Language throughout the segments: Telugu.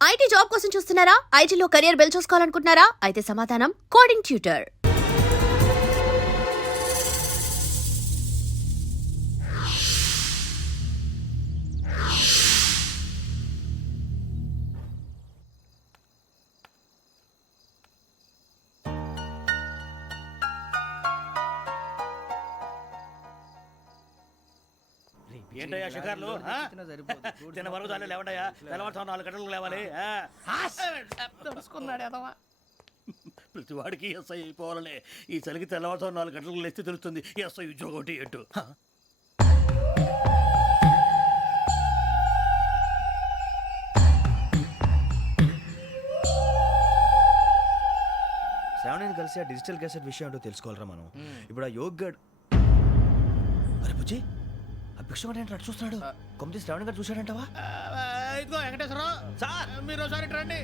ఐటీ జాబ్ కోసం చూస్తున్నారా? ఐటీలో కెరియర్ బిల్డ్ చూసుకోవాలనుకుంటున్నారా? అయితే సమాధానం కోడింగ్ ట్యూటర్. ఏంటయ్యా షికార్లు తిన్న వరకు దాన్ని లేవడయ్యా తెల్లవారుతో 4 గంటలకు లేవాలి. ప్రతి వాడికి ఎస్ఐ అయిపోవాలనే ఈ చలికి తెల్లవారుతో 4 గంటలకు లేస్తే తెలుస్తుంది ఎస్ఐ ఉద్యోగం ఒకటి ఎటు. శ్రావణిని కలిసి ఆ డిజిటల్ క్యాసెట్ విషయం ఏంటో తెలుసుకోవాలరా మనం. ఇప్పుడు ఆ యోగ్ గడ్ అరే బుజ్జి ఆ భిక్షం ఏంటి అటు చూస్తున్నాడు. కొమ్మిది శ్రావణి గారు చూశాడంటావా? ఇదిగో వెంకటేశ్వరరావు సార్ మీరు ఒకసారి రండి.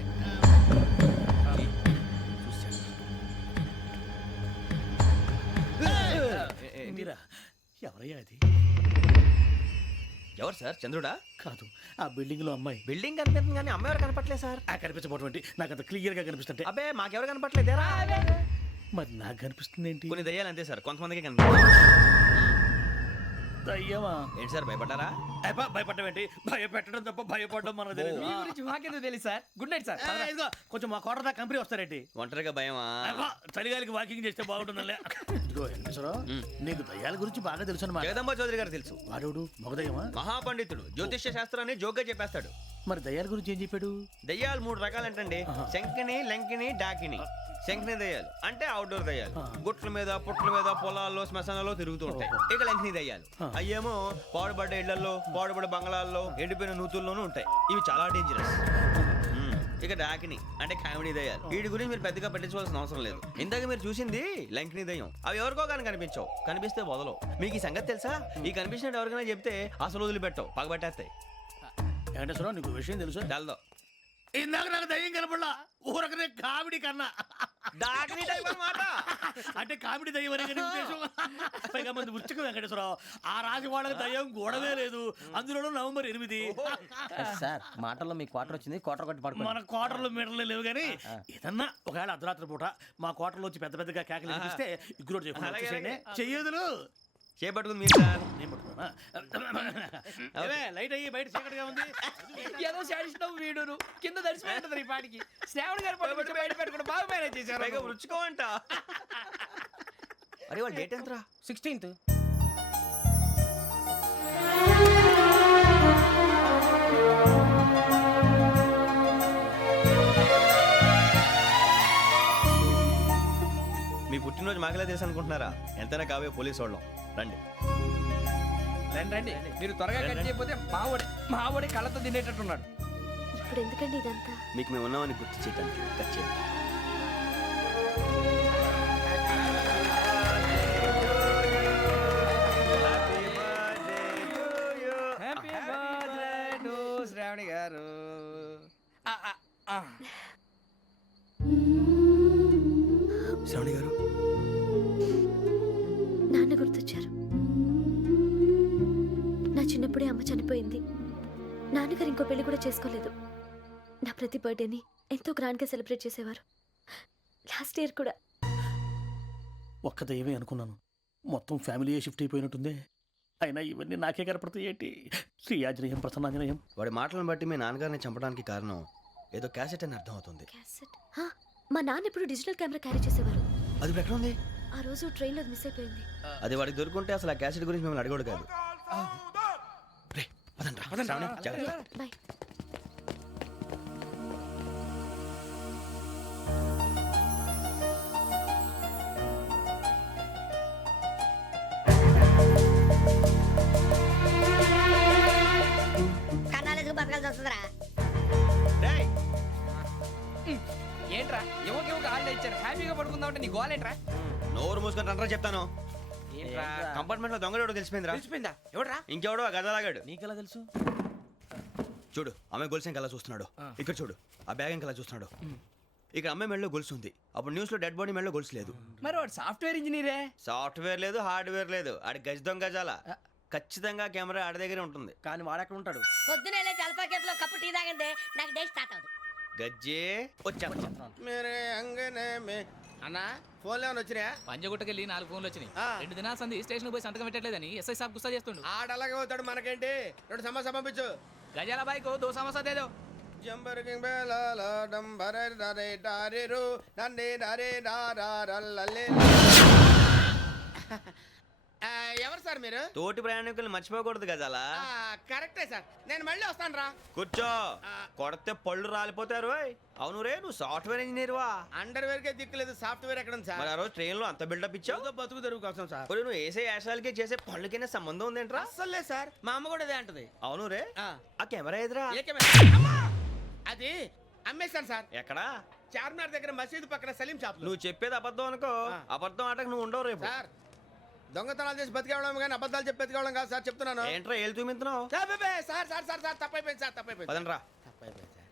ఎవరయ్యా అది? ఎవరు సార్? చంద్రుడా? కాదు, ఆ బిల్డింగ్ లో అమ్మాయి. బిల్డింగ్ కనిపిస్తుంది కానీ అమ్మాయి ఎవరు కనపట్లేదు సార్. కనిపించబోటువంటి నాకు అంత క్లియర్ గా కనిపిస్తుంటే. అబ్బే మాకెవరు కనపట్లేదేరా? మరి నాకు కనిపిస్తుంది ఏంటి? కొన్ని దయ్యాలు అంతే సార్, కొంతమందికి కనిపిస్తుంది. దయ్యమా? ఏంటి సార్ భయపడ్డారా? భయపడడం ఏంటి? భయపెట్టడం తప్ప భయపడడం మనకు తెలియదు. మీ గురించి మాకెందుకు తెలియదు సార్. Good night sir. ఇదిగో కొంచెం మా కోట దాకా కంపెనీ వస్తారేంటి? ఒంటరిగా భయమా? చలిగాలికి వాకింగ్ చేస్తే బాగుంటుందిలే. ఇదిగో వెంకటేశ్వరరావు నీకు దయ్యాల గురించి బాగా తెలుసు అన్నమాట. జగదంబ చౌదరి గారు తెలుసు. వాడోడు మగదయ్యమా? మహాపండితుడు, జ్యోతిష్య శాస్త్రాన్ని జోగ్గా చెప్పేస్తాడు. మరి దయ్యాల గురించి ఏం చెప్పాడు? దయ్యాలు 3 రకాలంటండి. శంకిని, లంకిని, డాకిని. శంకిని దయ్యాలు అంటే అవుట్డోర్ దయ్యాలు, గుట్ల మీద పుట్ల మీద పొలాల్లో శ్మశానాల్లో తిరుగుతూ ఉంటాయి. ఇక లంకిని దయ్యాలు అయ్యేమో పాడుబడ్డ ఇళ్లలో, పాడుబడ్డ బంగ్లాల్లో, ఎండిపోయిన నూతుల్లోనూ ఉంటాయి. ఇవి చాలా డేంజరస్. ఇక డాకిని అంటే కామెడీ దయ్యాలు. వీటి గురించి మీరు పెద్దగా పట్టించుకోవాల్సిన అవసరం లేదు. ఇందాక మీరు చూసింది లంకిని దయ్యం. అవి ఎవరికో కానీ కనిపించవు, కనిపిస్తే వదలవు. మీకు ఈ సంగతి తెలుసా? ఈ కనిపించినట్టు ఎవరికైనా చెప్తే అసలు వదిలిపెట్టవు, పగబట్టేస్తాయి. వెంకటేశ్వరరావు నీకు విషయం తెలుసు? తెలదో. ఇందాక నాకు దయ్యం కనపడలా, ఊరకనే కామెడీ కన్నా. డాకిని టైప్ అన్నమాట. అంటే కామెడీ దయ్యం అనే ఉద్దేశం. పైగా మంది వృచ్చికం వెంకటేశ్వరరావు. ఆ రాజు వాళ్ళకి దయ్యం గొడవే లేదు. అందులోనూ నవంబర్ 8. సార్ మాటల్లో మీ క్వార్టర్ వచ్చింది, క్వార్టర్ కొట్టి పడుకో. మన క్వార్టర్లో మీటర్లు లేవు కానీ ఏదన్నా ఒకవేళ అర్ధరాత్రి పూట మా క్వార్టర్లో వచ్చి పెద్ద పెద్దగా కేకలు వినిపిస్తే ఇగ్గురు చెయ్యదులు చేపట్టుకుంది మీరు సార్. నేను పట్టుకున్నా. లైట్ అయ్యి బయట చీకటిగా ఉంది. ఏదో శాడిస్తావు వీడును కింద దర్శనం ఈ పాటికి. శ్రావణ్ గారు పట్టుబట్టి బయట పెట్టుకుంటే బాగా మేనేజ్ చేశారు. పైగా రుచుకోమంట. అరే వాళ్ళ డేట్ ఎంతరా? 16th. మీ పుట్టినరోజు మాకలే తెలుసు అనుకుంటున్నారా? ఎంతైనా కావే పోలీసు వాళ్ళం. రండి రండి. మీరు త్వరగా కట్ చేయకపోతే మావోడి కళ్ళతో తినేటట్టున్నాడు. ఇప్పుడు ఎందుకండి ఇదంతా? మీకు మేము ఉన్నామని గుర్తు చేయడానికి కట్ చేయండి. హ్యాపీ బర్త్డే టు శ్రావణి గారు. శ్రావణి గారు నాన్న గుర్తొచ్చారు. నా చిన్నప్పుడే అమ్మ చనిపోయింది. నాన్నగారు ఇంకో పెళ్లి కూడా చేసుకోలేదు. నా ప్రతి బర్త్డేని ఎంతో గ్రాండ్గా సెలబ్రేట్ చేసేవారు. లాస్ట్ ఇయర్ కూడా. ఒక్క దయ్యమే అనుకున్నాను, మొత్తం ఫ్యామిలీ షిఫ్ట్ అయిపోయినట్టుందే. అయినా ఇవన్నీ నాకే కనపడతాయి ఏంటి? శ్రీయాజనయం ప్రసన్నాజనయం. వాడి మాటలను బట్టి మీ నాన్నగారిని చంపడానికి కారణం ఏదో క్యాసెట్ అని అర్థం అవుతుంది. క్యాసెట్? మా నాన్న ఎప్పుడు డిజిటల్ కెమెరా క్యారీ చేసేవారు. అది ఇప్పుడు ఎక్కడ ఉంది? ఆ రోజు ట్రైన్లో మిస్ అయిపోయింది. అది వాడికి దొరుకుంటే అసలు ఆ క్యాసెట్ గురించి మిమ్మల్ని అడగడు కాదు. బాయ్. ఏంట్రా ఎవరికి ఆళ్ళు ఇచ్చారు? హ్యాపీగా పడుకుందాం అంటే నీ గోలేంట్రా? నోరు మూసుకొని రండ్రా చెప్తాను. కంపార్ట్మెంట్ లో దొంగడు తెలిసిపోయిందిరా. తెలిసిపోయిందా? ఎవడ్రా? ఇంకెవడో ఆ గదలాగాడు. నీకెలా తెలుసు? చూడు ఆమె గొలుసు ఇంకలా చూస్తున్నాడు. ఇక్కడ చూడు ఆ బ్యాగ్ ఇంకలా చూస్తున్నాడు. ఇక్కడ అమ్మాయి మెడలో గొలుసు ఉంది. అప్పుడు న్యూస్ లో డెడ్ బాడీ మెడలో గొలుసు లేదు. మరి వాడు సాఫ్ట్వేర్ ఇంజనీరే. సాఫ్ట్వేర్ లేదు, హార్డ్వేర్ లేదు. ఆడి గజ దొంగ గజాల. ఖచ్చితంగా కెమెరా ఆడి దగ్గరే ఉంటుంది. కానీ వాడు ఎక్కడ ఉంటాడు? పొద్దునే జలపా కేఫ్లో కప్పు టీ తాగండి నాకు డే స్టార్ట్ అవుతుంది. గజ్జే వచ్చా మేరే అంగనే మే అన్నా ఫోన్లో ఏమైనా వచ్చినాయా? పంజగుట్టకెళ్ళి 4 ఫోన్లు వచ్చినాయి. ఆ. 2 దినాల సంది స్టేషన్ పోయి సంతకం పెట్టలేదని ఎస్ఐ సాబ్ గుస్తా చేస్తుండు. ఆడలాగే పోతాడు మనకేంటి? 2 సమస్య పంపించు. గజాల బైక్ 2 సమస్య దేదో. జంబరకింగ్ బేలాల డంబరే డరే డారెరు నందే డరే డారల్లలే. ఎవరు సార్ మీరు? తోటి ప్రయాణికులు మర్చిపోకూడదు గజాల. కరెక్టే సార్, నేను మళ్ళీ వస్తాను రా. కూర్చో, కొడితే పళ్ళు రాలిపోతారు. అవును రే, నువ్వు సాఫ్ట్వేర్ ఇంజనీర్ వా? అండర్వేర్ కే దిక్కులేదు, సాఫ్ట్వేర్ ఎక్కడ ఉంది సార్? మరి ఆ రోజు ట్రైన్ లో అంత బిల్డప్ ఇచ్చావు. ఏదో బతుకు తెరువు కోసం సార్. ఒరేయ్, నువ్వు వేసే యాశాలకి చేసే పళ్ళకైనా సంబంధం ఉందేంట్రా? అస్సలే సార్, మా అమ్మ కూడా అదే అంటది. అవును రే, ఆ. ఆ కెమెరా ఎదురా ఏ కెమెరా? అమ్మా! అది అమ్మేశాను సార్. ఎక్కడా? చార్మినార్ దగ్గర మసీదు పక్కన సలీం షాప్ లో. నువ్వు చెప్పేది అబద్ధం అనుకో. ఆ. అబద్ధం ఆటకు నువ్వు ఉండవు రేపు. సార్, దొంగతనాలు చేసి బతికేవడం కానీ అబద్ధాలు చెప్పి బతికేవడం కాదు సార్, చెప్తున్నాను. ఏంట్రా ఏళ్ళు చూపించినావు? Sir sir sir sir sir తప్పైపోయింది సార్, తప్పైపోయింది. పదండ్రా. తప్పైపోయింది సార్.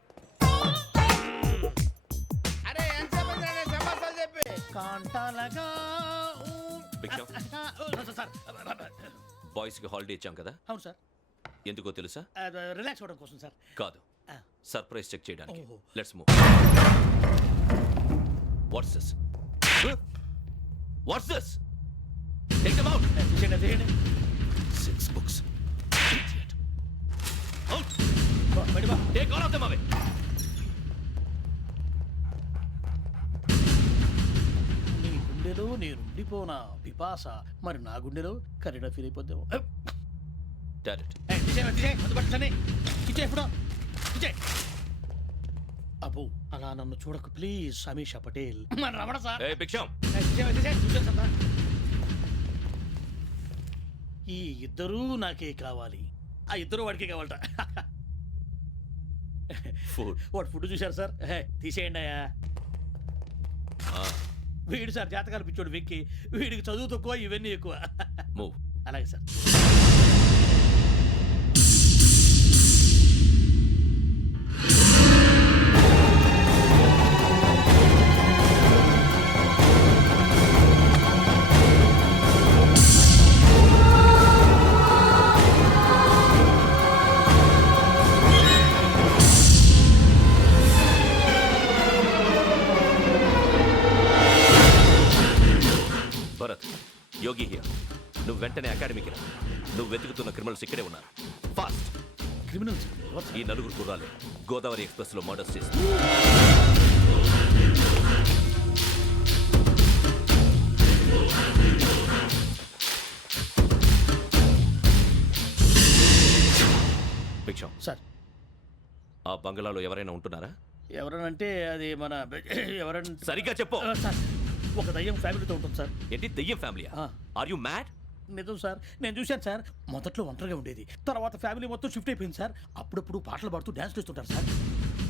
అరే ఎంతసేపు అయిందిరా సమాసాలు చెప్పి? కాంటాలగా భిక్షం, సార్ బాయ్స్ కి హాలిడే ఇచ్చాం కదా, అవును సార్, ఎందుకో తెలుసా? రిలాక్స్ అవ్వడం కోసం సార్. కాదు, సర్ప్రైజ్ చెక్ చేయడానికి. ఓహో. Let's move. What's this? What's this? Take them out. తీయండి. 6 books. Idiot. Out. బయట బా. Take all of them away. నీ గుండెలో నేనుండిపోనా పిపాస, మరి నా గుండెలో కరీడా ఫీల్ అయిపోద్దాము. Direct. అబ్బో, అలా నన్ను చూడకు ప్లీజ్. సమీషా పటేల్ మన రమణ సార్. Hey, భిక్షం. ఈ ఇద్దరూ నాకే కావాలి, ఆ ఇద్దరు వాడికే కావాలట. Food. వాడు ఫుడ్ చూశారు సార్. తీసేయండి అయ్యా. వీడు సార్ జాతకాలు పిచ్చోడు వెక్కి, వీడికి చదువు తక్కువ, ఇవన్నీ ఎక్కువ. Move. అలాగే సార్. Bharat, Yogi here. నువ్వు వెంటనే అకాడమీకి రా. నువ్వు వెతుకుతున్న క్రిమినల్స్ ఇక్కడే ఉన్నారు. ఫాస్ట్. క్రిమినల్స్ ఈ 4 గుర్రాలు గోదావరి ఎక్స్ప్రెస్ లో మర్డర్స్ చేసి భిక్షం, సార్. ఆ బంగ్లాలో ఎవరైనా ఉంటున్నారా? ఎవరనంటే అది మన ఎవరంటే సరిగ్గా చెప్పు. సార్, ఒక దయ్యం ఫ్యామిలీతో ఉంటుంది సార్. ఏంటి, దెయ్యం ఫ్యామిలీయా? ఆ. Are you mad? నిజం సార్, నేను చూశాను సార్. మొదట్లో ఒంటరిగా ఉండేది, తర్వాత ఫ్యామిలీ మొత్తం షిఫ్ట్ అయిపోయింది సార్. అప్పుడప్పుడు పాటలు పాడుతూ డ్యాన్స్ చేస్తుంటారు సార్.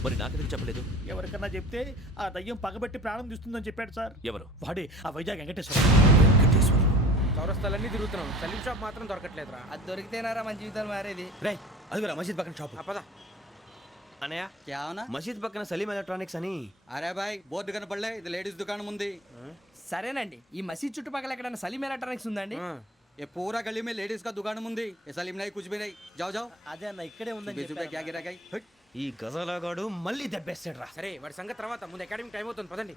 మరి నాకెందుకు చెప్పలేదు? ఎవరికన్నా చెప్తే ఆ దయ్యం పగబెట్టి ప్రాణం తీస్తుందని చెప్పాడు సార్. ఎవరు? వాడే ఆ వైజాగ్ వెంకటేశ్వర. చౌరస్తాలన్నీ తిరుగుతున్నాం, సలీం షాప్ మాత్రం దొరకట్లేదురా. అది దొరికితేనారా మన జీవితాలు మారేది. రే, అదిగురా మసీద్ పక్కన షాప్. పద. అనయ్య, क्या होना? మసీద్ పక్కన సలీం ఎలక్ట్రానిక్స్ అని. अरे भाई बोर्ड కనపడలే, ఇది లేడీస్ దుకాణం ఉంది. సరేనండి, ఈ మసీద్ చుట్టుపక్కల ఎక్కడైనా సలీం ఎలక్ట్రానిక్స్ ఉందండి? ये पूरा गली में लेडीज का दुकान मुंदी. ये सलीम नहीं, कुछ भी नहीं. जाओ जाओ. అదే అన్న ఇక్కడే बीस रुपए क्या गिरा गई? ఈ గజాలగాడు మళ్ళీ దెబ్బేస్తాడు రా. సరే, వాడి సంగతి తర్వాత, ముందు అకాడమిక్ టైం అవుతుంది, పదండి.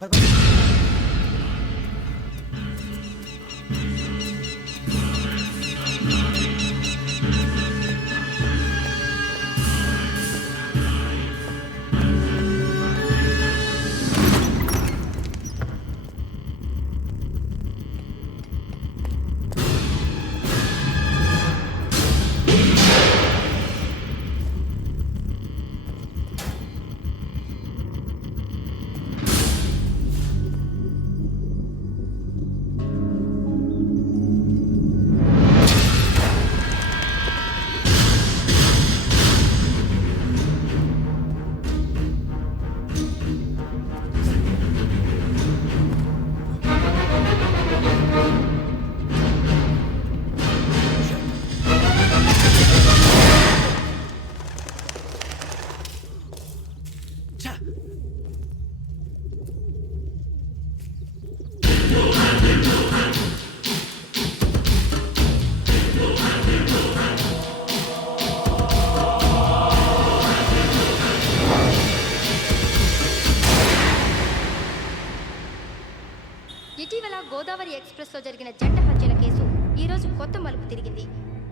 గోదావరి ఎక్స్ప్రెస్లో జరిగిన జంట హత్యల కేసు ఈరోజు కొత్త మలుపు తిరిగింది.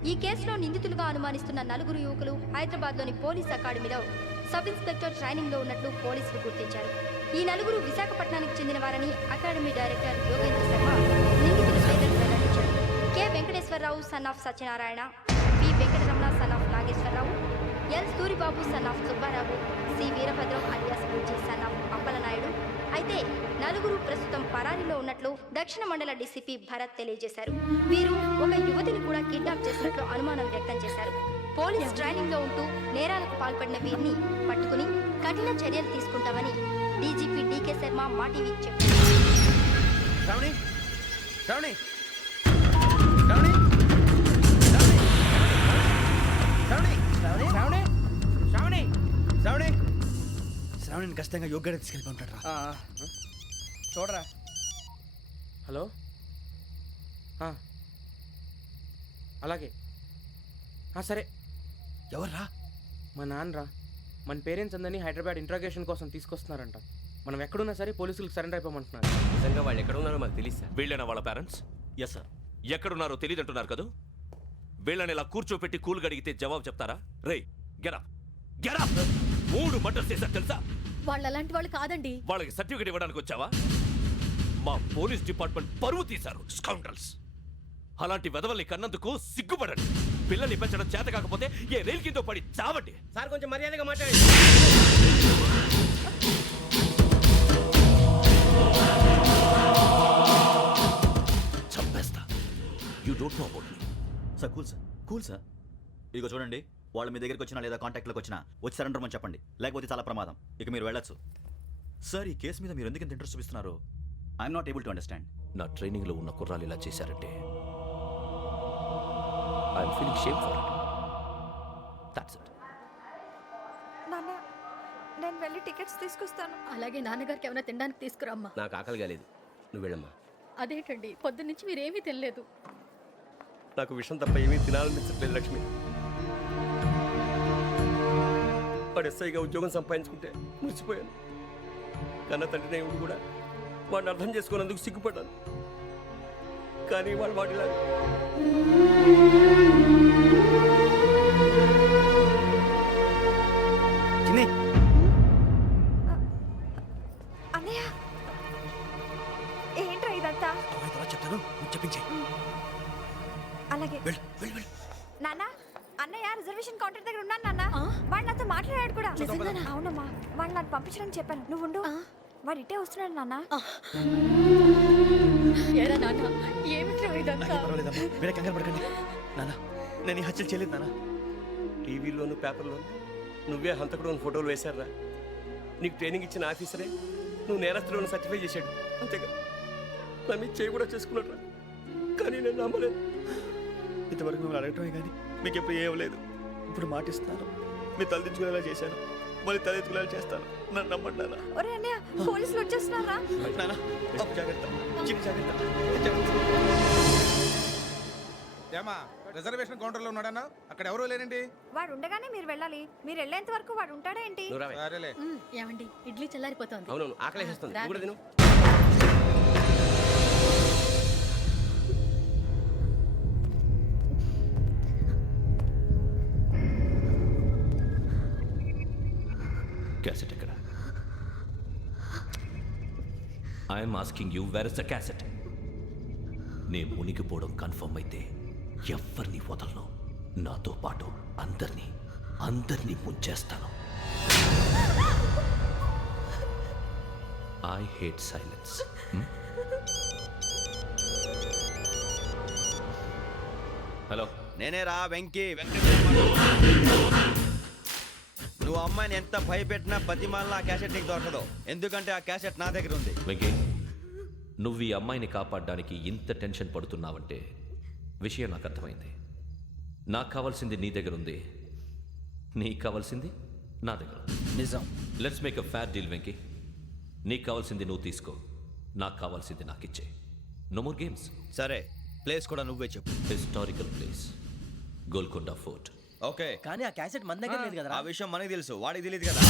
ఈ కేసులో నిందితులుగా అనుమానిస్తున్న 4 యువకులు హైదరాబాద్లోని పోలీస్ అకాడమీలో సబ్ ఇన్స్పెక్టర్ ట్రైనింగ్లో ఉన్నట్లు పోలీసులు గుర్తించారు. ఈ 4 విశాఖపట్నానికి చెందిన వారని అకాడమీ డైరెక్టర్ యోగేంద్ర శర్మ నిందితుల పేర్లను వెల్లడించారు. K Venkateswararao son of Satyanarayana, P Venkataramana son of Nageswararao, L Suribabu son of Subbarao, C Veerabhadram alias Bujji son of Appalanaidu. అయితే 4 ప్రస్తుతం పరారీలో ఉన్నట్లు దక్షిణ మండల డీసీపీ భరత్ తెలియజేశారు. వీరు ఒక యువతిని కూడా కిడ్నాప్ చేసినట్లు అనుమానం వ్యక్తం చేశారు. పోలీస్ ట్రైనింగ్ లో ఉంటూ నేరాలకు పాల్పడిన వీరిని పట్టుకుని కఠిన చర్యలు తీసుకుంటామని డీజీపీ డీకే శర్మ మా టీవీకి చెప్పారు. శ్రావణి శ్రావణి శ్రావణి శ్రావణి శ్రావణి శ్రావణి శ్రావణి శ్రావణి శ్రావణిని ఖచ్చితంగా యోగ్యత తీసుకెళ్ళి ఉంటాడు రా. చూడరా. హలో అలాగే సరే. ఎవర్రా? మా నాన్నరా. మన పేరెంట్స్ అందరినీ హైదరాబాద్ ఇంట్రాగేషన్ కోసం తీసుకొస్తున్నారంట. మనం ఎక్కడున్నా సరే పోలీసులకు సరెండర్ అయిపోమంటున్నారు. నిజంగా వాళ్ళు ఎక్కడ ఉన్నారో మాకు తెలియదు సార్. వీళ్ళైనా వాళ్ళ పేరెంట్స్? Yes sir. ఎక్కడున్నారో తెలియదంటున్నారు కదా. వీళ్ళని ఇలా కూర్చోపెట్టి కూల్ గడిగితే జవాబు చెప్తారా? రేయ్ గెటప్ గెటప్. 3 మర్డర్స్ చేశారు తెలుసా? వాళ్ళు అలాంటి వాళ్ళు కాదండి. వాళ్ళకి సర్టిఫికేట్ ఇవ్వడానికి వచ్చావా? మా పోలీస్ డిపార్ట్మెంట్ పరువు తీశారు స్కౌండ్రల్స్. అలాంటి వెధవల్ని కన్నందుకు సిగ్గుపడండి. పిల్లల్ని పెంచడం చేత కాకపోతే ఏ రైలు కింద పడి చావండి. సార్ కొంచెం మర్యాదగా మాట్లాడండి. చంపేస్తా. You don't know about me. Sir cool sir. ఇదిగో చూడండి, వాళ్ళు మీ దగ్గరికి వచ్చినా లేదా కాంటాక్ట్లోకి వచ్చినా వచ్చి సరెండర్ అని చెప్పండి, లేకపోతే చాలా ప్రమాదం. ఇక మీరు వెళ్ళొచ్చు. సార్, ఈ కేసు మీద మీరు ఎందుకు ఇంత ఇంట్రెస్ట్ చూపిస్తున్నారు? I'm not able to understand. నా ట్రైనింగ్లో ఉన్న కుర్రాలు ఇలా చేశారంటే I'm feeling shame for it. That's it. నాన్న, నేను వెళ్ళి టికెట్స్ తీసుకొస్తాను. అలాగే నాన్నగారికి ఏమైనా తినడానికి తీసుకురమ్మా. నాకు ఆకలి కాలేదు, నువ్వు వెళ్ళమ్మా. అదేంటండి, పొద్దున్నుంచి మీరేమీ తినలేదు. నాకు విషయం తప్ప ఏమీ తినాలనిపించట్లేదు లక్ష్మి. వాడు ఎస్ఐగా ఉద్యోగం సంపాదించుకుంటే మురిసిపోయాను. కన్న తండ్రినే ఉండి కూడా వాడిని అర్థం చేసుకున్నందుకు సిగ్గుపడ్డాను. కానీ వాడిలా అన్నయ్య, ఏంట్రా ఇదంతా? చెప్తాను, చెప్పించే. అలాగే. నాన్న, అన్నయ్య రిజర్వేషన్ కౌంటర్ దగ్గర ఉన్నాను నాన్న. వాడు నాతో మాట్లాడాడు కూడా. అవునమ్మా, వాడు నాకు పంపించడానికి చెప్పాను. నువ్వు ఉండు, వాడు ఇటే వస్తున్నాడు నాన్న. వేరే కంగారు పడకండి నాన్న. నేను ఈ హత్యలు చేయలేదు నాన్న. టీవీలోను పేపర్లోను నువ్వే హంతకుడు ఫోటోలు వేశారా? నీకు ట్రైనింగ్ ఇచ్చిన ఆఫీసరే నువ్వు నేరస్తులను సర్టిఫై చేశాడు. అంతేగా నా మీద చేయి కూడా చేసుకున్నాడు. కానీ నేను నమ్మలేదు. ఇంతవరకు మిమ్మల్ని అడగటమే కానీ మీకు ఎప్పుడు ఏమలేదు. ఇప్పుడు మాటిస్తున్నాను, మీరు తలదించుకునేలా చేశాను, మళ్ళీ తలెత్తుకునేలా చేస్తాను. నన్ను నమ్మండి నాన్న. ఒరే అన్నయ్య, పోలీసులు వచ్చేస్తున్నారా? నాన్న జాగ్రత్త, చిన్న జాగ్రత్త. ఏమా రిజర్వేషన్ కౌంటర్లో ఉన్నాడన్నా? అక్కడ ఎవరూ లేనండి. వాడు ఉండగానే మీరు వెళ్ళాలి. మీరు వెళ్ళేంత వరకు వాడు ఉంటాడా ఏంటి? సరేలే. ఏమండి, ఇడ్లీ చల్లారిపోతుంది. అవును, ఆకలేస్తుంది. నువ్వు కూడా తిను. క్యాసెట్ ఎక్కడ? I'm asking you, where is the cassette? నే మునిగిపోవడం కన్ఫర్మ్ అయితే ఎవరిని వదలను. నాతో పాటు అందరినీ ముంచేస్తాను. I hate silence. హలో, నేనేరా వెంకీ. నువ్వు అమ్మాయిని ఎంత భయపెట్టినా బతిమాలినా ఆ క్యాసెట్ నీకు దొరకదు. ఎందుకంటే ఆ క్యాసెట్ నా దగ్గర ఉంది. వెంకీ, నువ్వు ఈ అమ్మాయిని కాపాడడానికి ఇంత టెన్షన్ పడుతున్నావంటే విషయం నాకు అర్థమైంది. నాకు కావాల్సింది నీ దగ్గర ఉంది, నీకు కావాల్సింది నా దగ్గర ఉంది. నిజం. Let's make a fair deal Venky. నీకు కావాల్సింది నువ్వు తీసుకో, నాకు కావాల్సింది నాకు ఇచ్చే. No more games. సరే, ప్లేస్ కూడా నువ్వే చెప్పు. Historical place, Golconda fort. Okay, కానీ ఆ క్యాసెట్ మన దగ్గర లేదు కదా. ఆ విషయం మనకి తెలుసు, వాడికి తెలియదు కదా.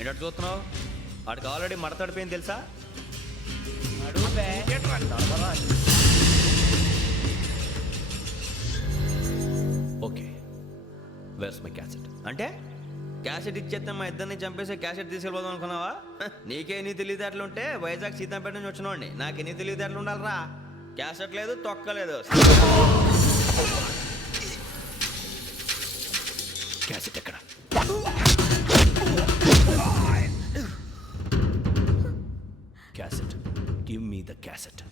ఏంటో చూస్తున్నావు? వాడికి ఆల్రెడీ మడతడిపోయింది తెలుసా? Okay, where's my cassette? అంటే క్యాసెట్ ఇచ్చేస్తే మా ఇద్దరిని చంపేసి క్యాసెట్ తీసుకెళ్ళిపోదాం అనుకున్నావా? నీకే ఎన్ని తెలివితేటలు ఉంటే వైజాగ్ సీతాపేట నుంచి వచ్చినవాడిని. నాకు ఎన్ని తెలివితేటలు ఉండాలిరా? క్యాసెట్ లేదు, తొక్కలేదు. క్యాసెట్ ఎక్కడ? Cassette, give me the cassette.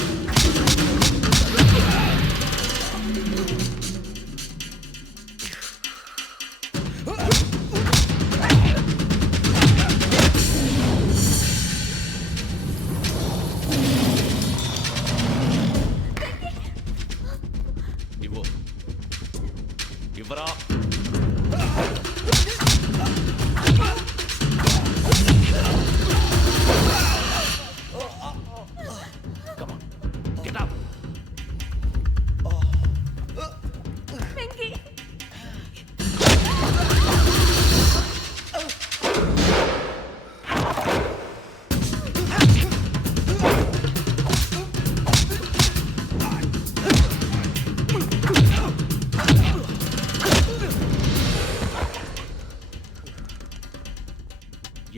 ఇవ్వు, ఇవ్వరా. Come on, get up. Venky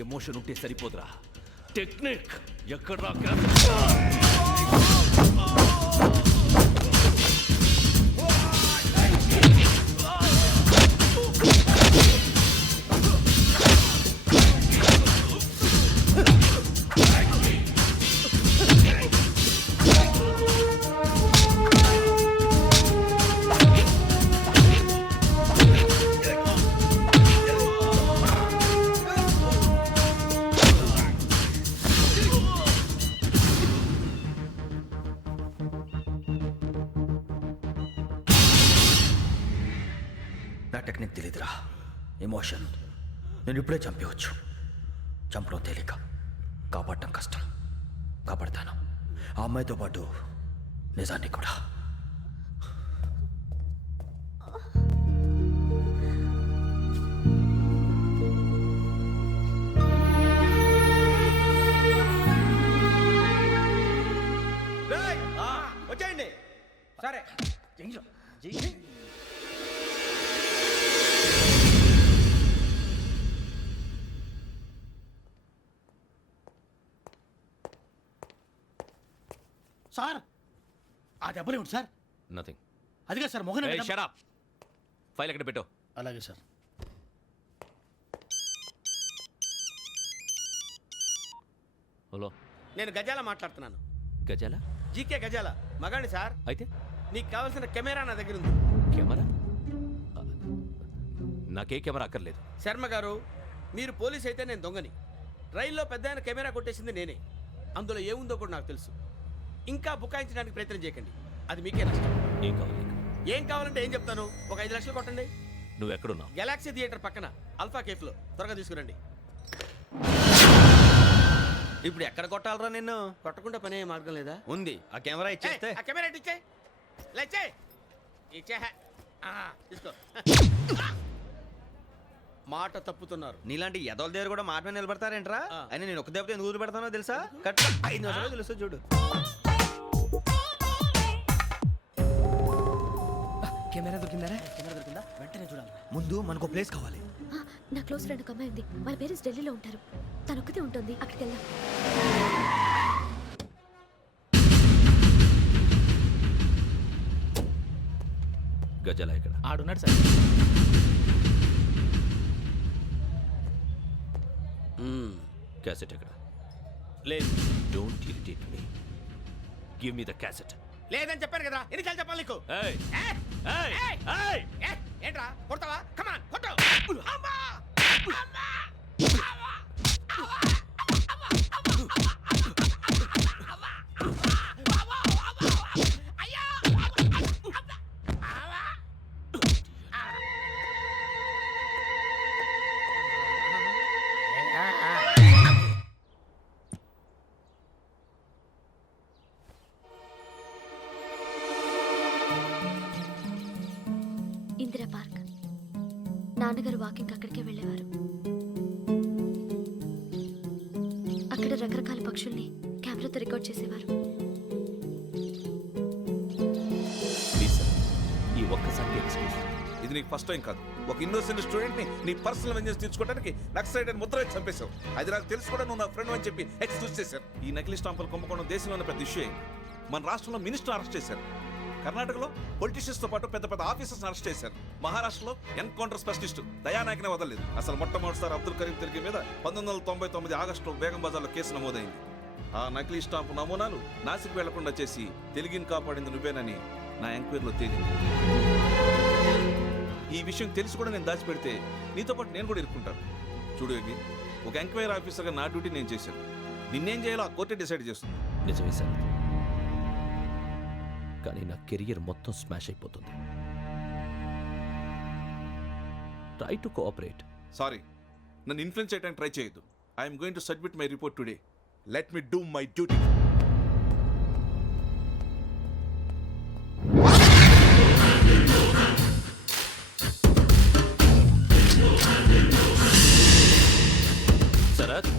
emotion ఉంటే సరిపోదురా, టెక్నిక్ ఎక్కడ్రా? నా టెక్నిక్ తెలీదురా, ఎమోషన్. నేను ఇప్పుడే చంపేవచ్చు. చంపడం తేలిక, కాపాడటం కష్టం. కాపాడతాను ఆ అమ్మాయితో పాటు నిజాన్ని కూడా. వచ్చేయండి. సరే. సార్ ఆ దెబ్బలేమిటి సార్? నథింగ్. అదిగా సార్ మొహన్ షట్ అప్. ఫైల్ ఎక్కడ పెట్టు. అలాగే సార్. హలో, నేను గజాల మాట్లాడుతున్నాను. గజాల? జీకే గజాల మగాండి సార్. అయితే నీకు కావాల్సిన కెమెరా నా దగ్గర ఉంది. కెమెరా? నాకే కెమెరా అక్కర్లేదు. శర్మ గారు, మీరు పోలీస్ అయితే నేను దొంగని. రైల్లో పెద్ద ఆయన కెమెరా కొట్టేసింది నేనే. అందులో ఏముందో కూడా నాకు తెలుసు. ఇంకా బుకాయించడానికి ప్రయత్నం చేయకండి, అది మీకే నష్టం. ఏం కావాలి నీకు? ఏం కావాలంటే ఏం చెప్తాను. ఒక 5 లక్షలు కొట్టండి. నువ్వు ఎక్కడున్నావు? గెలాక్సీ థియేటర్ పక్కన అల్ఫా కేఫ్లో. త్వరగా తీసుకురండి. ఇప్పుడు ఎక్కడ కొట్టాలరా నిన్ను? కొట్టకుండా పనే మార్గం లేదా? ఉంది. ఆ కెమెరా ఇచ్చేస్తే. ఆ కెమెరా ఇచ్చే లేచే ఇచ్చే. తీసుకో. మాట తప్పుతున్నారు. నీలాంటి ఎదల దగ్గర కూడా మాట మీద నిలబడతారేంట్రా? అని నేను ఒక దెబ్బతో ఎందుకు పెడతానో తెలుసా? కరెక్ట్ 5 నిమిషాలు తెలుసు చూడు. కెమెరా దొరికిందా? వెంటనే చూడాలి. ముందు మనకు ప్లేస్ కావాలి. నా క్లోజ్ ఫ్రెండ్ ఒక అమ్మాయి ఉంది. వాళ్ళ పేరెంట్స్ ఢిల్లీలో ఉంటారు. తను ఒక్కతే ఉంటుంది. అక్కడికి వెళ్దాం. గజాల ఎక్కడ? ఆడున్నాడు సార్. క్యాసెట్ ఎక్కడ? లేదు. Don't irritate me. Give me the cassette. లేదని చెప్పాను కదా, ఎన్నిసార్లు చెప్పాలి నీకు? ఏయ్ ఏయ్ ఏయ్! ఏంట్రా కొడతావా? కమాన్ కొట్టు. అమ్మా! అమ్మా! ఇందిరా పార్క్. నాన్నగారు వాకింగ్ అక్కడికే వెళ్ళేవారు. రకరకాల పక్షుల్ని కెమెరాతో రికార్డ్ చేసేవారు. ప్లీజ్ సార్, ఈ ఒక్కసారి ఎక్స్క్యూజ్. ఇది నీకు ఫస్ట్ టైం కాదు. ఒక ఇన్నోసెంట్ స్టూడెంట్ ని నీ పర్సనల్ వెంజెన్స్ తీర్చుకోవడానికి నక్సలైట్ అని ముద్ర వేసి చంపేశావు. అది నాకు తెలుసు కూడా నువ్వు నా ఫ్రెండ్ అని చెప్పి ఎక్స్క్యూజ్ చేశారు. ఈ నకిలీ స్టాంపులు కుంభకోణం దేశంలో ఉన్న పెద్ద ఇష్యూ అయింది. మన రాష్ట్రంలో మినిస్టర్ అరెస్ట్ చేశారు. కర్ణాటకలో పొలిటీషియన్స్ తో పాటు పెద్ద పెద్ద ఆఫీసర్స్ అరెస్ట్ చేశారు. మహారాష్ట్రలో ఎన్కౌంటర్ స్పెషలిస్ట్ దయానాయకనే వదలలేదు. అసలు మొట్టమొదటిసారి అబ్దుల్ కరీం తిరిగి మీద 1999 ఆగస్టులో బేగం బజార్లో కేసు నమోదైంది. ఆ నకిలీ స్టాంపు నమూనాలు నాసిక్ వెళ్లకుండా చేసి తెలుగుని కాపాడింది నువ్వేనని నా ఎంక్వైరీలో తేలింది. ఈ విషయం తెలిసి కూడా నేను దాచిపెడితే నీతో పాటు నేను కూడా ఇరుక్కుంటాను. చూడు యోగి, ఒక ఎంక్వైరీ ఆఫీసర్గా నా డ్యూటీ నేను చేశాను. నిన్నేం చేయాలో ఆ కోర్టే డిసైడ్ చేస్తుంది. నిజమే సార్, కానీ నా కెరియర్ మొత్తం స్మాష్ అయిపోతుంది. Try to cooperate. సారీ, నన్ను ఇన్ఫ్లుయెన్స్ చేయడానికి ట్రై చేయొద్దు. I'm going to submit my report today. Let me do my duty. Sharath,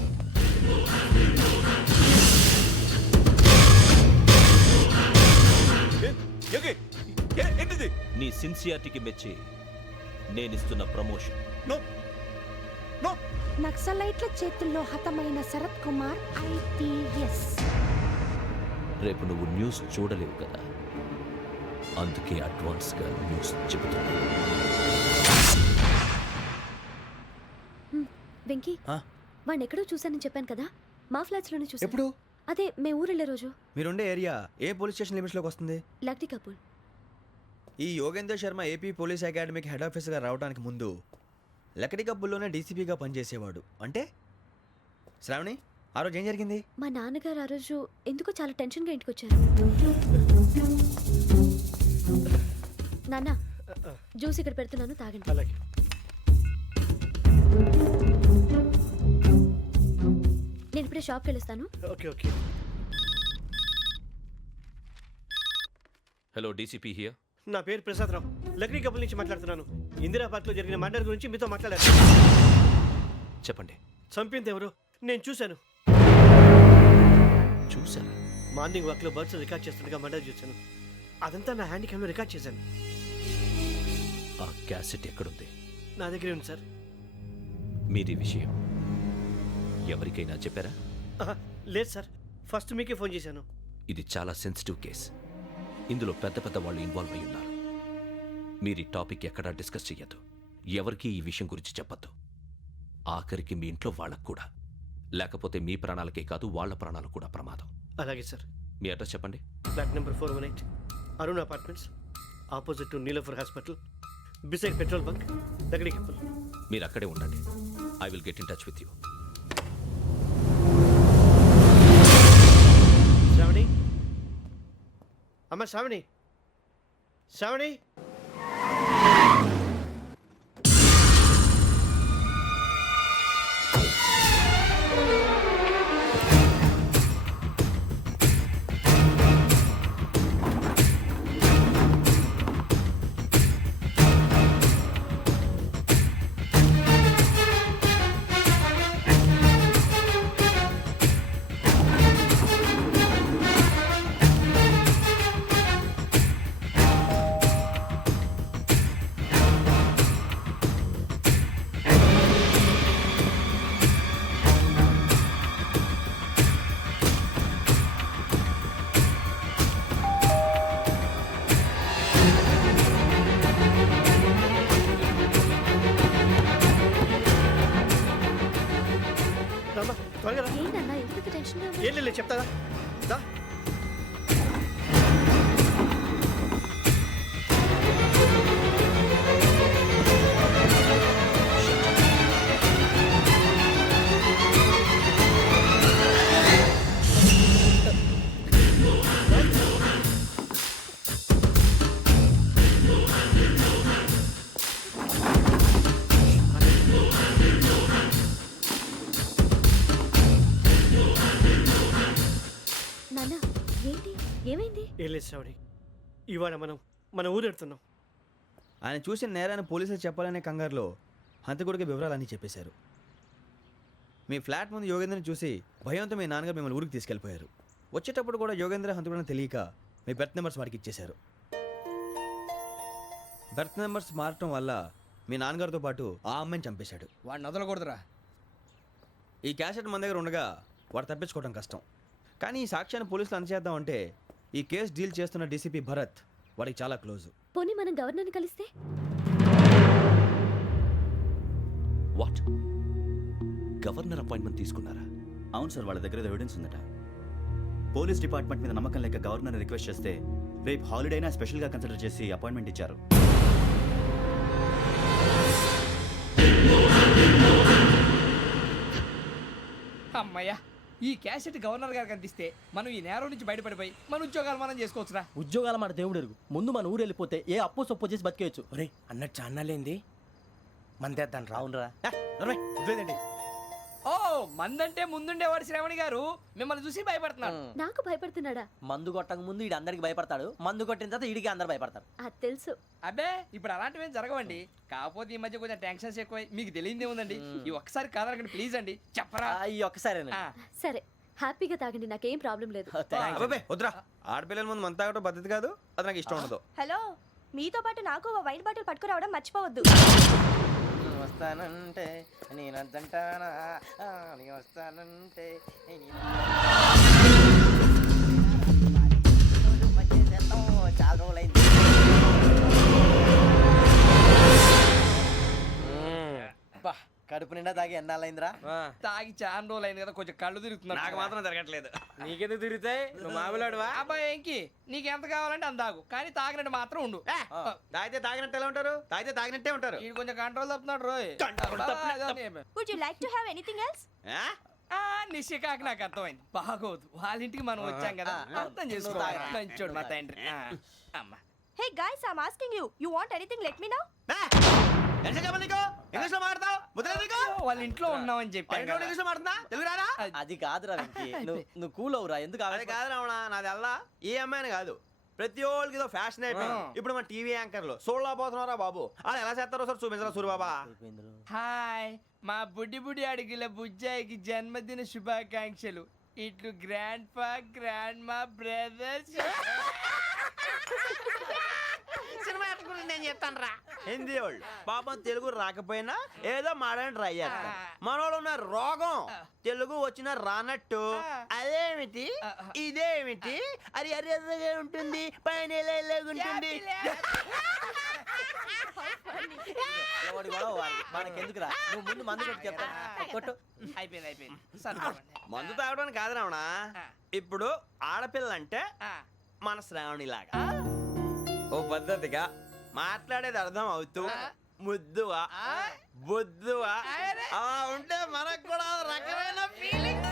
ఏంటిది? నీ సిన్సియారిటీకి మెచ్చి నేనిస్తున్న ప్రమోషన్. No no. నక్సలైట్ల చేతుల్లో హతమైన శరత్ కుమార్ ఐపీఎస్. రేపు నువ్వు న్యూస్ చూడలేవు కదా, అందుకే అడ్వాన్స్గా న్యూస్ చెబుతున్నా. వెంకీ, వాడిని ఎక్కడో చూశానని చెప్పాను కదా, మా ఫ్లాట్స్ లోనే చూసాను. ఎప్పుడు? అదే మేము ఊరెళ్ళే రోజు. మీరుండే ఏరియా ఏ పోలీస్ స్టేషన్ లిమిట్స్లోకి వస్తుంది? లక్టీ కపూర్. ఈ యోగేందర్ శర్మ ఏపీ పోలీస్ అకాడమీకి హెడ్ ఆఫీసర్గా రావడానికి ముందు లకడి కబ్బుల్లోనే డీసీపీగా పనిచేసేవాడు. అంటే శ్రావణి, ఆ రోజు ఏం జరిగింది? మా నాన్నగారు ఆ రోజు ఎందుకో చాలా టెన్షన్గా ఇంటికి వచ్చారు. నాన్న, జ్యూస్ ఇక్కడ పెడుతున్నాను, తాగండి. అలాగే. నేను ఇప్పుడే షాప్కి వెళ్ళొస్తాను. Okay okay. Hello, DCP here. నా పేరు ప్రసాదరావు, లక్డీ కపుల్ నుంచి మాట్లాడుతున్నాను. ఇందిరా పార్క్లో జరిగిన మర్డర్ గురించి మీతో మాట్లాడారు. చెప్పండి. చంపింది ఎవరు? నేను చూశాను. చూశారా? మార్నింగ్ వాక్లో బర్డ్స్ రికార్డ్ చేస్తుండగా మర్డర్ చూశాను. అదంతా నా హ్యాండ్ క్యామ్లో రికార్డ్ చేశాను. ఆ క్యాసెట్ ఎక్కడుంది? నా దగ్గరే ఉంది సార్. మీది విషయం ఎవరికైనా చెప్పారా? లేదు సార్, ఫస్ట్ మీకే ఫోన్ చేశాను. ఇది చాలా సెన్సిటివ్ కేస్. ఇందులో పెద్ద పెద్ద వాళ్ళు ఇన్వాల్వ్ అయి ఉన్నారు. మీరు ఈ టాపిక్ ఎక్కడా డిస్కస్ చెయ్యొద్దు. ఎవరికి ఈ విషయం గురించి చెప్పొద్దు. ఆఖరికి మీ ఇంట్లో వాళ్ళకు కూడా. లేకపోతే మీ ప్రాణాలకే కాదు, వాళ్ళ ప్రాణాలు కూడా ప్రమాదం. అలాగే సార్. మీ అడ్రస్ చెప్పండి. Flat number 418, Arun apartments, opposite to Niloufer hospital, beside petrol bunk, Lakdi Kapul. మీరు అక్కడే ఉండండి. I will get in touch with you. Sravani, అమ్మ శ్రావణి, శ్రావణి. త్వరగా రా. ఏంటన్నా ఎందుకు టెన్షన్గా ఉన్నావు? ఏం లేదు, చెప్తాదా? దా. నాన్న, ఏంటి, ఏమైంది? ఏం లేదు శ్రావణి, ఇవాళ మనం మన ఊరు వెళ్తున్నాం. ఆయన చూసిన నేరాన్ని పోలీసులు చెప్పాలనే కంగారులో హంతకుడికి వివరాలన్నీ చెప్పేశారు. మీ ఫ్లాట్ ముందు యోగేంద్రని చూసి భయంతో మీ నాన్నగారు మిమ్మల్ని ఊరికి తీసుకెళ్ళిపోయారు. వచ్చేటప్పుడు కూడా యోగేంద్ర హంతకుడని తెలియక మీ బెర్త్ నెంబర్స్ వాడికి ఇచ్చేశారు. బెర్త్ నెంబర్స్ మారటం వల్ల మీ నాన్నగారితో పాటు ఆ అమ్మాయిని చంపేశాడు. వాడిని వదలకూడదురా. ఈ క్యాసెట్ మన దగ్గర ఉండగా వాడు తప్పించుకోవడం కష్టం. కానీ ఈ సాక్ష్యాన్ని పోలీసులు అందజేద్దామంటే ఈ కేసు డీల్ చేస్తున్న డీసీపీ భరత్ వాడికి చాలా క్లోజు. పోనీ మనం గవర్నర్ని కలిస్తే? వాట్? గవర్నర్ అపాయింట్మెంట్ తీసుకున్నారా? అవును సార్, వాళ్ళ దగ్గర ఎవిడెన్స్ ఉందట. పోలీస్ డిపార్ట్మెంట్ మీద నమ్మకం లేక గవర్నర్ రిక్వెస్ట్ చేస్తే రేపు హాలిడే అయినా స్పెషల్గా కన్సిడర్ చేసి అపాయింట్మెంట్ ఇచ్చారు. అమ్మయ్యా, ఈ క్యాసెట్ గవర్నర్ గారికి అందిస్తే మనం ఈ నేరం నుంచి బయటపడిపోయి మన ఉద్యోగాలు మనం చేసుకోవచ్చురా. ఉద్యోగాల మాట దేవుడు ఎరుగు. ముందు మన ఊరు వెళ్ళిపోతే ఏ అప్పు సొప్పు చేసి బతికేయచ్చు. ఒరే అన్నట్టు చాన్నాలేంది మందేద్దాం రావునరా. ఓ మందంటే ముందుండేవాడు శ్రావణి గారు మిమ్మల్ని చూసి భయపడుతున్నాడు. నాకు భయపడుతున్నాడా? మందు కొట్టక ముందు ఈడు అందరికి భయపడతాడు, మందు కొట్టిన తర్వాత ఈడికి అందరు భయపడతారు. అది తెలుసు. అబ్బే ఇప్పుడు అలాంటివి ఏం జరగవండి. కాకపోతే ఈ మధ్య కొంచెం టెన్షన్స్ ఎక్కువై మీకు తెలియదే ఉందండి. ఈ ఒక్కసారి కాదనకండి ప్లీజ్ అండి, చెప్పరా. ఈ ఒక్కసారి సరే హ్యాపీగా తాగండి, నాకేం ప్రాబ్లం లేదు. అబ్బాబే వద్దురా, ఆడపిల్లల ముందు మన తాగటం పద్ధతి కాదు, అది నాకు ఇష్టం ఉండదు. హలో, మీతో పాటు నాకు ఓ వైన్ బాటిల్ పట్టుకురావడం మర్చిపోవద్దు. వస్తానంటే నేనంటానా, వస్తానంటే చాలా రోజులైంది. కడుపు నిండా తాగి ఎన్నాళ్ళైందిరా? తాగి చాలా రోజులు అయింది కదా, కొంచెం కళ్ళు తిరుగుతున్నా. నాకు మాత్రం జరగట్లేదు. నీకెందుకు తిరుగుతాయి? నువ్వు మామిలాడువా? అబ్బాయి ఏంకి నీకు ఎంత కావాలంటే అందాకు, కానీ తాగినట్టు మాత్రం ఉండు. తాగితే తాగినట్టు ఎలా ఉంటారు? తాగితే తాగినట్టే ఉంటారు. వీడు కొంచెం కంట్రోల్ తప్పుతున్నాడు రోయ్. Would you like to have anything else? నిశ్చికాకి నాకు అర్థమైంది. బాగోదు, వాళ్ళ ఇంటికి మనం వచ్చాం కదా, అర్థం చేసుకోవాలి. మంచోడు మా తండ్రి. అమ్మ hey guys, I am asking you, you want anything let me know. English లో మాట్లాడతావు? వాళ్ళ ఇంట్లో ఉన్నామని చెప్పాను. ఇంగ్లీష్ లో మాట్లాడుతున్నా, తెలుగు రాదా? అది కాదురా వెంకీ, నువ్వు కూల్ అవురా. ఎందుకు అది కాదు రావణ, నాది అల్లా ఏ అమ్మాయిని కాదు, ప్రతి ఒళ్ళకి ఇదో ఫ్యాషన్ అయిపోయింది. ఇప్పుడు మన టీవీ యాంకర్లు సోళ్ళ పోతున్నారా బాబు, అది ఎలా చేస్తారో సార్ చూపించరా సూరిబాబా. హాయ్, మా బుడ్డి బుడి అడిగిల బుజ్జాయికి జన్మదిన శుభాకాంక్షలు. ఇట్లు గ్రాండ్ ఫా గ్రాండ్ మా బ్రదర్స్. సినిమా గురించి నేను చెప్తాను రా. హిందీ వాళ్ళు పాపం తెలుగు రాకపోయినా ఏదో మాడని ట్రై చేస్తారు. మనోళ్ళు ఉన్న రోగం తెలుగు వచ్చిన రానట్టు అదేమిటి ఇదేమిటి అది అర్రగా ఉంటుంది, పైన ఉంటుంది. మనకెందుకురా, నువ్వు ముందు మందు కొట్టు చెప్తాను. కొట్టు. అయిపోయింది. మందు తాగడానికి కాదు రావణ, ఇప్పుడు ఆడపిల్లంటే మన శ్రావణి లాగా ఓ పద్ధతిగా మాట్లాడేది అర్థం అవుతూ ముద్దువా బొద్దువా అలా ఉంటే మనకు కూడా రకమైన feelings.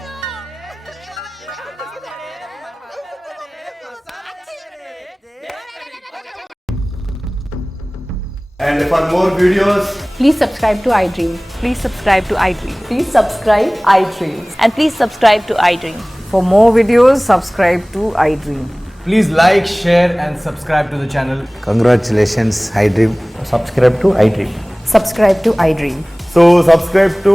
And for more videos, please subscribe to iDream. Please subscribe to iDream. Please subscribe iDream. And please subscribe to iDream. For more videos, subscribe to iDream. please like, share and subscribe to the channel. Congratulations, iDream. Subscribe to iDream. Subscribe to iDream. So subscribe to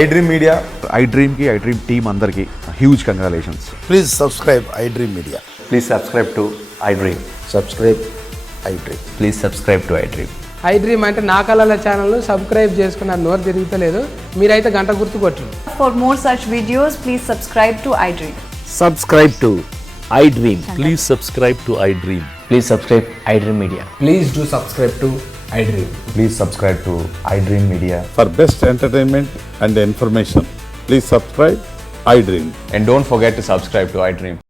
iDream Media. iDream ki iDream team andarki huge congratulations. Please subscribe iDream Media. Please subscribe to iDream. Subscribe iDream. Please subscribe to iDream. iDream అంటే నా కళల ఛానల్ సబ్స్క్రైబ్ చేసుకున్న నోరు తిరుగుతలేదు, మీరైతే గంట గుర్తు కొట్టండి. For more such videos, please subscribe to iDream. Subscribe to iDream. Please subscribe to iDream. Please subscribe iDream Media. Please do subscribe to iDream. Please subscribe to iDream Media. For best entertainment and information, please subscribe iDream. And don't forget to subscribe to iDream.